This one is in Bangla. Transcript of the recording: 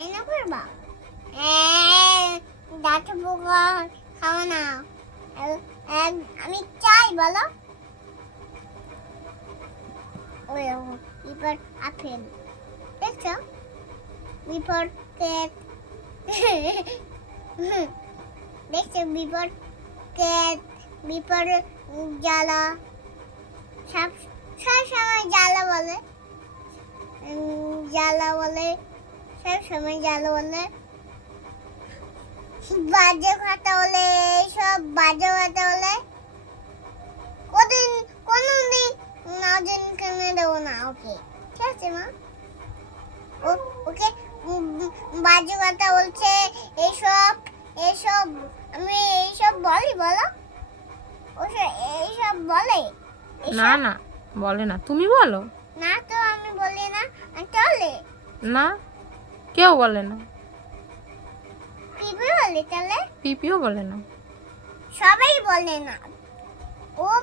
না করবা ডাটা পোকা, খাও না। আমি চাই, বলো। বিপদ আপেল। দেখছ? বিপদ কেক দেখছ? বিপদ কেক বিপদ জ্বালা। সব সব সময় জ্বালা বলে। জ্বালা বলে। সব সময় জ্বালা বলে। বাজে কথা বলে সব বাজে কথা বলে। কদিন কোনোদিন নজন কিনে দেবো না ওকে। ঠিক আছে মা? ও ওকে বাজে কথা বলছে এইসব এইসব আমি এইসব বলি বলো। ওসব এইসব বলে? না না বলে না। তুমি বলো। না তো আমি বলি না চলে। না। কেউ বলে না। পিপিও বলি তাহলে? পিপিও বলে না। সবাই বলে না। ও